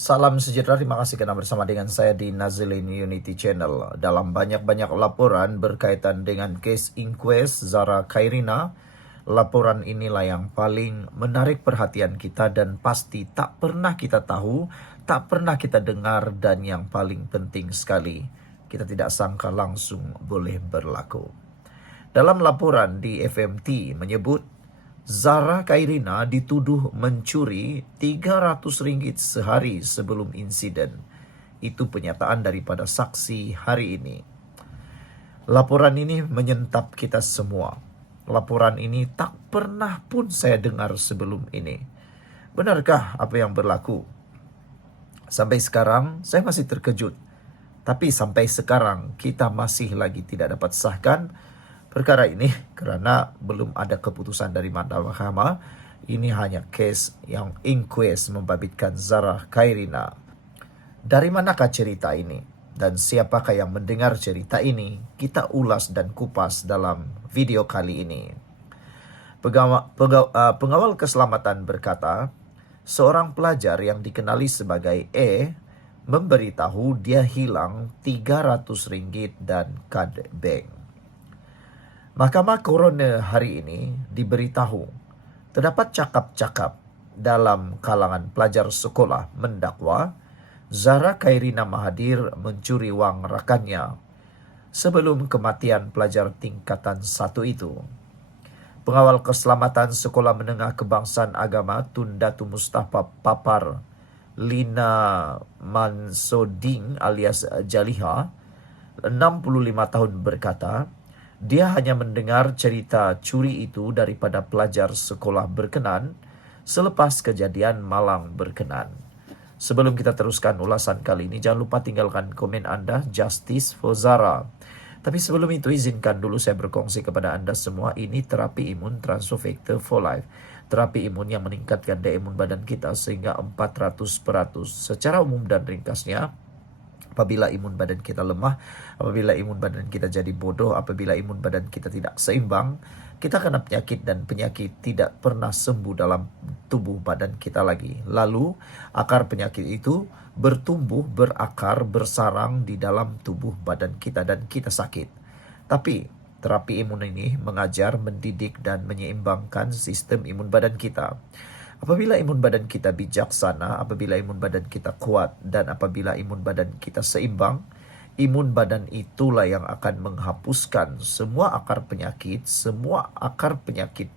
Salam sejahtera, terima kasih karena bersama dengan saya di Nazilin Unity Channel. Dalam banyak-banyak laporan berkaitan dengan case inquest Zara Khairina, laporan inilah yang paling menarik perhatian kita dan pasti tak pernah kita tahu, tak pernah kita dengar, dan yang paling penting sekali, kita tidak sangka langsung boleh berlaku. Dalam laporan di FMT menyebut Zara Khairina dituduh mencuri Rp300 sehari sebelum insiden. Itu pernyataan daripada saksi hari ini. Laporan ini menyentap kita semua. Laporan ini tak pernah pun saya dengar sebelum ini. Benarkah apa yang berlaku? Sampai sekarang saya masih terkejut. Tapi sampai sekarang kita masih lagi tidak dapat sahkan perkara ini karena belum ada keputusan dari mahkamah. Ini hanya case yang inquest membabitkan Zara Khairina. Dari manakah cerita ini? Dan siapakah yang mendengar cerita ini? Kita ulas dan kupas dalam video kali ini. Pengawal keselamatan berkata, seorang pelajar yang dikenali sebagai E memberitahu dia hilang Rp300 dan kad bank. Mahkamah Koroner hari ini diberitahu terdapat cakap-cakap dalam kalangan pelajar sekolah mendakwa Zara Khairina Mahathir mencuri wang rakannya sebelum kematian pelajar tingkatan 1 itu. Pengawal keselamatan Sekolah Menengah Kebangsaan Agama Tun Datu Mustafa Papar Lina Mansoding alias Jaliha, 65 tahun berkata, dia hanya mendengar cerita curi itu daripada pelajar sekolah berkenan selepas kejadian malang berkenan. Sebelum kita teruskan ulasan kali ini, jangan lupa tinggalkan komen Anda, Justice for Zara. Tapi sebelum itu, izinkan dulu saya berkongsi kepada Anda semua, ini terapi imun Transofactor for Life. Terapi imun yang meningkatkan daya imun badan kita sehingga 400%. Secara umum dan ringkasnya, apabila imun badan kita lemah, apabila imun badan kita jadi bodoh, apabila imun badan kita tidak seimbang, kita kena penyakit dan penyakit tidak pernah sembuh dalam tubuh badan kita lagi. Lalu akar penyakit itu bertumbuh, berakar, bersarang di dalam tubuh badan kita dan kita sakit. Tapi terapi imun ini mengajar, mendidik, dan menyeimbangkan sistem imun badan kita. Apabila imun badan kita bijaksana, apabila imun badan kita kuat, dan apabila imun badan kita seimbang, imun badan itulah yang akan menghapuskan semua akar penyakit,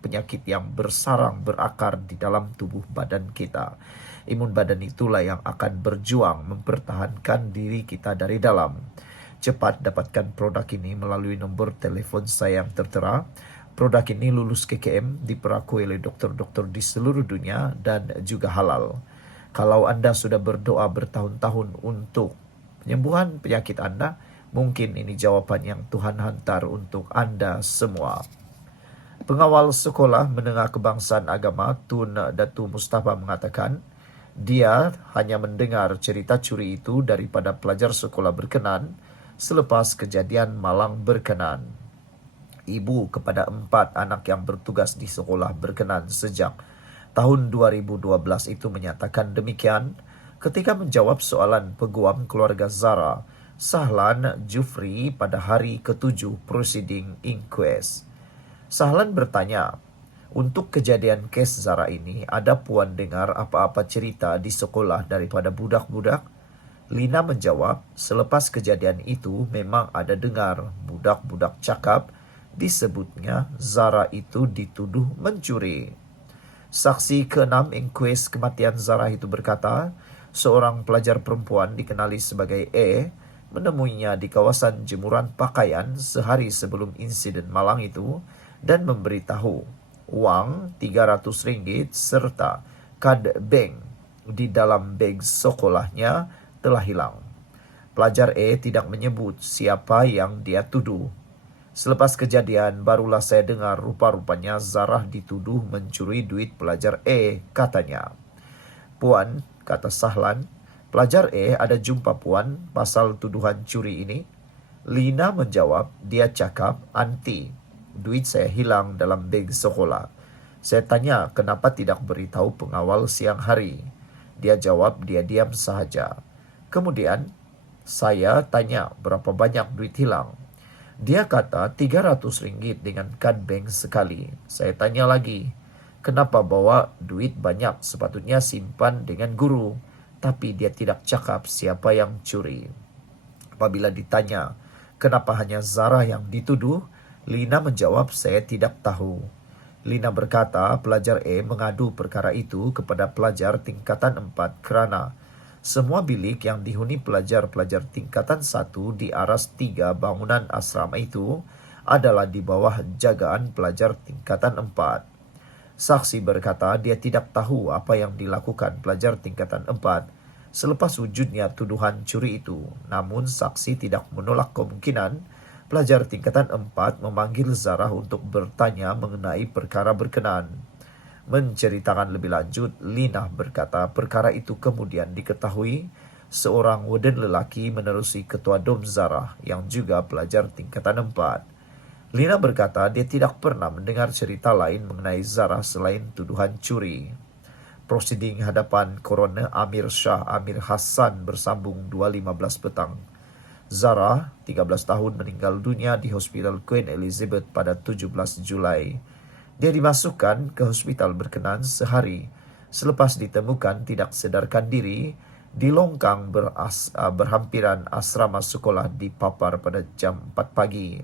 penyakit yang bersarang, berakar di dalam tubuh badan kita. Imun badan itulah yang akan berjuang mempertahankan diri kita dari dalam. Cepat dapatkan produk ini melalui nomor telepon saya yang tertera. Produk ini lulus KKM, diperakui oleh dokter-dokter di seluruh dunia dan juga halal. Kalau Anda sudah berdoa bertahun-tahun untuk penyembuhan penyakit Anda, mungkin ini jawaban yang Tuhan hantar untuk Anda semua. Pengawal Sekolah Menengah Kebangsaan Agama Tun Datu Mustafa mengatakan, dia hanya mendengar cerita curi itu daripada pelajar sekolah berkenan selepas kejadian malang berkenan. Ibu kepada 4 anak yang bertugas di sekolah berkenan sejak tahun 2012 itu menyatakan demikian ketika menjawab soalan peguam keluarga Zara, Sahlan Jufri, pada hari ke-7 proceeding inquest. Sahlan bertanya, untuk kejadian kes Zara ini, ada puan dengar apa-apa cerita di sekolah daripada budak-budak? Lina menjawab, selepas kejadian itu memang ada dengar budak-budak cakap, disebutnya Zara itu dituduh mencuri. Saksi ke-6 inquest kematian Zara itu berkata, seorang pelajar perempuan dikenali sebagai E menemuinya di kawasan jemuran pakaian sehari sebelum insiden malang itu dan memberitahu uang Rp300 serta kad bank di dalam beg sekolahnya telah hilang. Pelajar E tidak menyebut siapa yang dia tuduh. Selepas kejadian, barulah saya dengar rupa-rupanya Zara dituduh mencuri duit pelajar E, katanya. Puan, kata Sahlan, pelajar E ada jumpa Puan pasal tuduhan curi ini? Lina menjawab, dia cakap, anti, duit saya hilang dalam beg sekolah. Saya tanya kenapa tidak beritahu pengawal siang hari. Dia jawab dia diam sahaja. Kemudian saya tanya berapa banyak duit hilang. Dia kata 300 ringgit dengan kad bank sekali. Saya tanya lagi, kenapa bawa duit banyak? Sepatutnya simpan dengan guru. Tapi dia tidak cakap siapa yang curi. Apabila ditanya, kenapa hanya Zara yang dituduh? Lina menjawab, saya tidak tahu. Lina berkata, pelajar E mengadu perkara itu kepada pelajar tingkatan 4 kerana semua bilik yang dihuni pelajar-pelajar tingkatan 1 di aras 3 bangunan asrama itu adalah di bawah jagaan pelajar tingkatan 4. Saksi berkata dia tidak tahu apa yang dilakukan pelajar tingkatan 4 selepas wujudnya tuduhan curi itu. Namun saksi tidak menolak kemungkinan pelajar tingkatan 4 memanggil Zara untuk bertanya mengenai perkara berkenaan. Menceritakan lebih lanjut, Lina berkata perkara itu kemudian diketahui seorang warden lelaki menerusi ketua dom Zara yang juga pelajar tingkatan 4. Lina berkata dia tidak pernah mendengar cerita lain mengenai Zara selain tuduhan curi. Prosiding hadapan Coroner Amir Shah Amir Hassan bersambung 2.15 petang. Zara, 13 tahun, meninggal dunia di Hospital Queen Elizabeth pada 17 Julai. Dia dimasukkan ke hospital berkenaan sehari selepas ditemukan tidak sedarkan diri di longkang berhampiran asrama sekolah di Papar pada jam 4 pagi.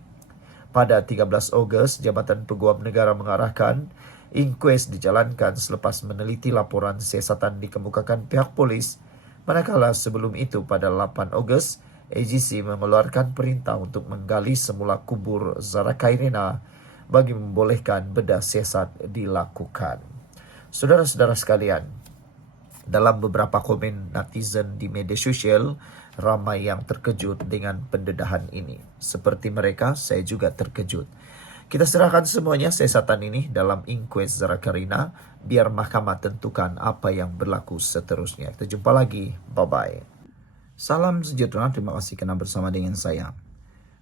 Pada 13 Ogos, Jabatan Peguam Negara mengarahkan inkues dijalankan selepas meneliti laporan siasatan dikemukakan pihak polis. Manakala sebelum itu pada 8 Ogos, AGC mengeluarkan perintah untuk menggali semula kubur Zara Khairina bagi membolehkan bedah siasat dilakukan. Saudara-saudara sekalian, dalam beberapa komen netizen di media sosial, ramai yang terkejut dengan pendedahan ini. Seperti mereka, saya juga terkejut. Kita serahkan semuanya siasatan ini dalam inkues Zara Khairina, biar mahkamah tentukan apa yang berlaku seterusnya. Kita jumpa lagi. Bye-bye. Salam sejahtera, terima kasih kerana bersama dengan saya.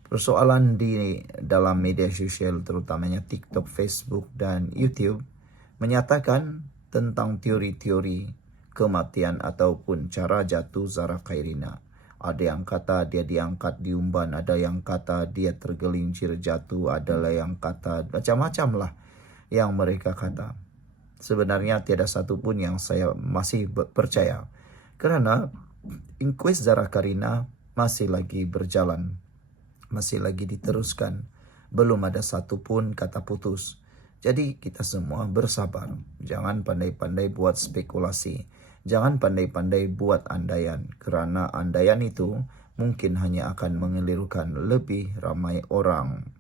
Persoalan di dalam media sosial, terutamanya TikTok, Facebook, dan YouTube, menyatakan tentang teori-teori kematian ataupun cara jatuh Zara Khairina. Ada yang kata dia diangkat di umban, ada yang kata dia tergelincir jatuh, adalah yang kata macam-macam lah yang mereka kata. Sebenarnya tiada satu pun yang saya masih percaya, kerana inkues Zara Khairina masih lagi berjalan, masih lagi diteruskan. Belum ada satu pun kata putus. Jadi kita semua bersabar. Jangan pandai-pandai buat spekulasi. Jangan pandai-pandai buat andaian. Kerana andaian itu mungkin hanya akan mengelirukan lebih ramai orang.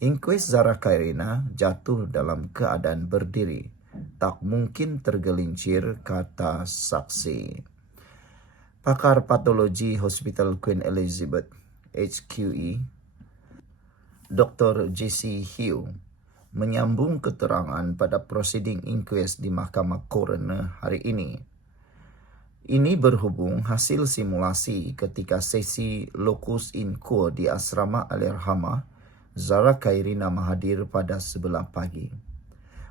Inkues Zara Khairina jatuh dalam keadaan berdiri. Tak mungkin tergelincir, kata saksi. Pakar patologi Hospital Queen Elizabeth HQE, Dr. J.C. Hugh, menyambung keterangan pada prosiding inquest di Mahkamah Coroner hari ini. Ini berhubung hasil simulasi ketika sesi locus in quo di asrama Al-Irhamah, Zara Khairina hadir pada 11 pagi.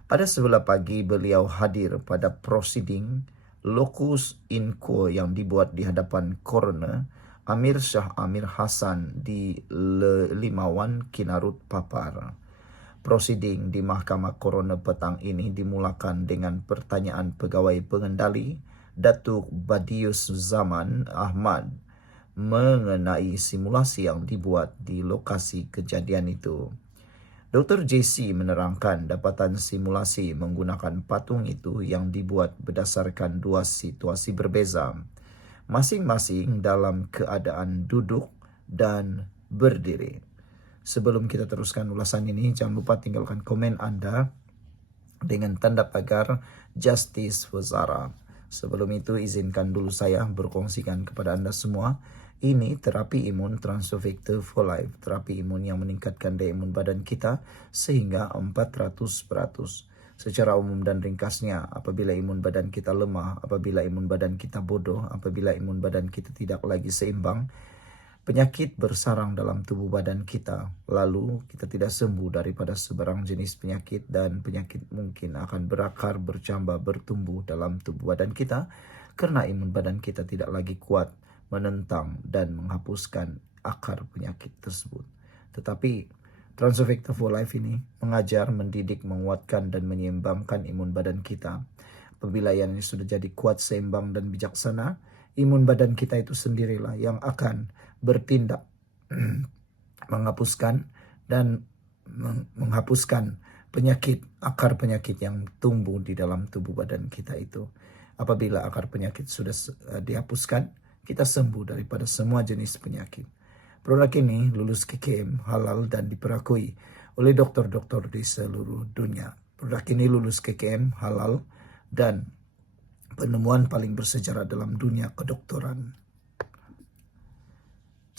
Pada 11 pagi beliau hadir pada prosiding locus in quo yang dibuat di hadapan Coroner Amir Shah Amir Hassan di Limawan, Kinarut, Papar. Prosiding di Mahkamah Coroner petang ini dimulakan dengan pertanyaan pegawai pengendali Datuk Badius Zaman Ahmad mengenai simulasi yang dibuat di lokasi kejadian itu. Dr. JC menerangkan dapatan simulasi menggunakan patung itu yang dibuat berdasarkan dua situasi berbeza, masing-masing dalam keadaan duduk dan berdiri. Sebelum kita teruskan ulasan ini, jangan lupa tinggalkan komen anda dengan tanda pagar Justice for Zara. Sebelum itu, izinkan dulu saya berkongsikan kepada anda semua. Ini terapi imun Transovector for Life, terapi imun yang meningkatkan daya imun badan kita sehingga 400%. Secara umum dan ringkasnya, apabila imun badan kita lemah, apabila imun badan kita bodoh, apabila imun badan kita tidak lagi seimbang, penyakit bersarang dalam tubuh badan kita. Lalu kita tidak sembuh daripada sebarang jenis penyakit, dan penyakit mungkin akan berakar, bercambah, bertumbuh dalam tubuh badan kita. karena imun badan kita tidak lagi kuat menentang dan menghapuskan akar penyakit tersebut. Tetapi Transformative for Life ini mengajar, mendidik, menguatkan, dan menyeimbangkan imun badan kita. Apabila yang ini sudah jadi kuat, seimbang, dan bijaksana, imun badan kita itu sendirilah yang akan bertindak menghapuskan dan menghapuskan penyakit, akar penyakit yang tumbuh di dalam tubuh badan kita itu. Apabila akar penyakit sudah dihapuskan, kita sembuh daripada semua jenis penyakit. Produk ini lulus KKM, halal, dan diperakui oleh dokter-dokter di seluruh dunia. Produk ini lulus KKM, halal, dan penemuan paling bersejarah dalam dunia kedokteran.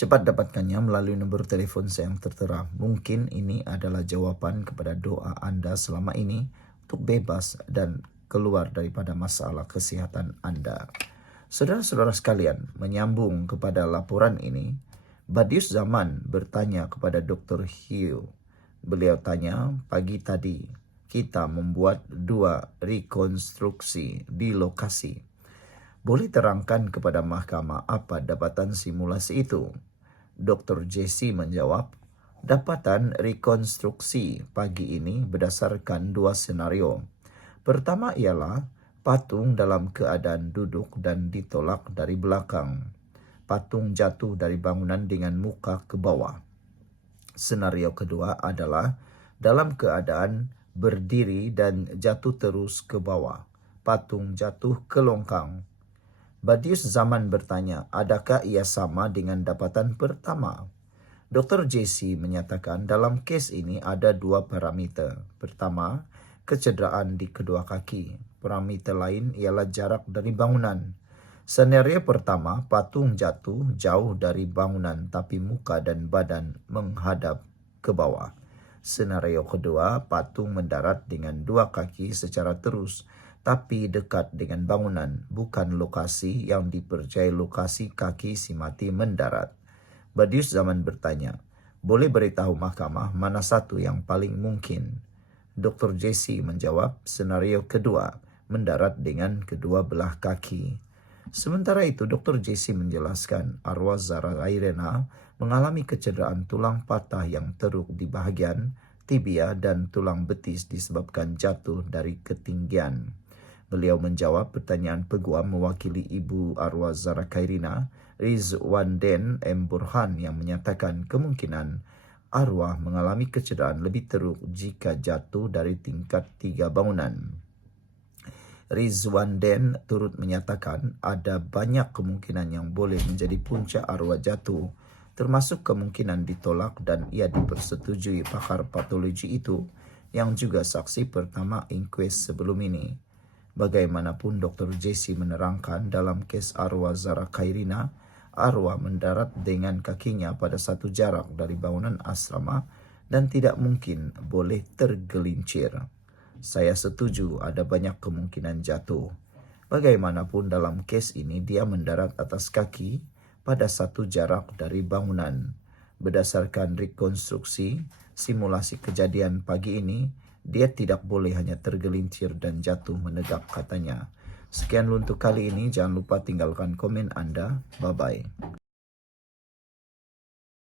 Cepat dapatkannya melalui nomor telepon saya yang tertera. Mungkin ini adalah jawaban kepada doa Anda selama ini untuk bebas dan keluar daripada masalah kesehatan Anda. Saudara-saudara sekalian, menyambung kepada laporan ini, Badius Zaman bertanya kepada Dr. Hugh. Beliau tanya, pagi tadi kita membuat 2 rekonstruksi di lokasi. Boleh terangkan kepada mahkamah apa dapatan simulasi itu? Dr. Jesse menjawab, dapatan rekonstruksi pagi ini berdasarkan 2 senario. Pertama ialah patung dalam keadaan duduk dan ditolak dari belakang. Patung jatuh dari bangunan dengan muka ke bawah. Senario kedua adalah dalam keadaan berdiri dan jatuh terus ke bawah. Patung jatuh ke longkang. Badius Zaman bertanya, adakah ia sama dengan dapatan pertama? Dr. Jesse menyatakan dalam kes ini ada 2 parameter. Pertama, kecederaan di kedua kaki. Parameter lain ialah jarak dari bangunan. Senario pertama, patung jatuh jauh dari bangunan tapi muka dan badan menghadap ke bawah. Senario kedua, patung mendarat dengan 2 kaki secara terus tapi dekat dengan bangunan, bukan lokasi yang dipercayai lokasi kaki si mati mendarat. Badius Zaman bertanya, boleh beritahu mahkamah mana satu yang paling mungkin? Dr. Jesse menjawab, senario kedua, mendarat dengan kedua belah kaki. Sementara itu, Dr. Jesse menjelaskan arwah Zara Kairina mengalami kecederaan tulang patah yang teruk di bahagian tibia dan tulang betis disebabkan jatuh dari ketinggian. Beliau menjawab pertanyaan peguam mewakili ibu arwah Zara Kairina, Rizwanden M. Burhan, yang menyatakan kemungkinan arwah mengalami kecederaan lebih teruk jika jatuh dari tingkat 3 bangunan. Rizwanden turut menyatakan ada banyak kemungkinan yang boleh menjadi punca arwah jatuh, termasuk kemungkinan ditolak dan ia dipersetujui pakar patologi itu yang juga saksi pertama inquest sebelum ini. Bagaimanapun Dr. Jesse menerangkan dalam kes arwah Zara Kairina, arwah mendarat dengan kakinya pada satu jarak dari bangunan asrama dan tidak mungkin boleh tergelincir. Saya setuju ada banyak kemungkinan jatuh. Bagaimanapun dalam kes ini dia mendarat atas kaki pada satu jarak dari bangunan. Berdasarkan rekonstruksi simulasi kejadian pagi ini, dia tidak boleh hanya tergelincir dan jatuh menegak katanya. Sekian untuk kali ini, jangan lupa tinggalkan komen Anda. Bye-bye.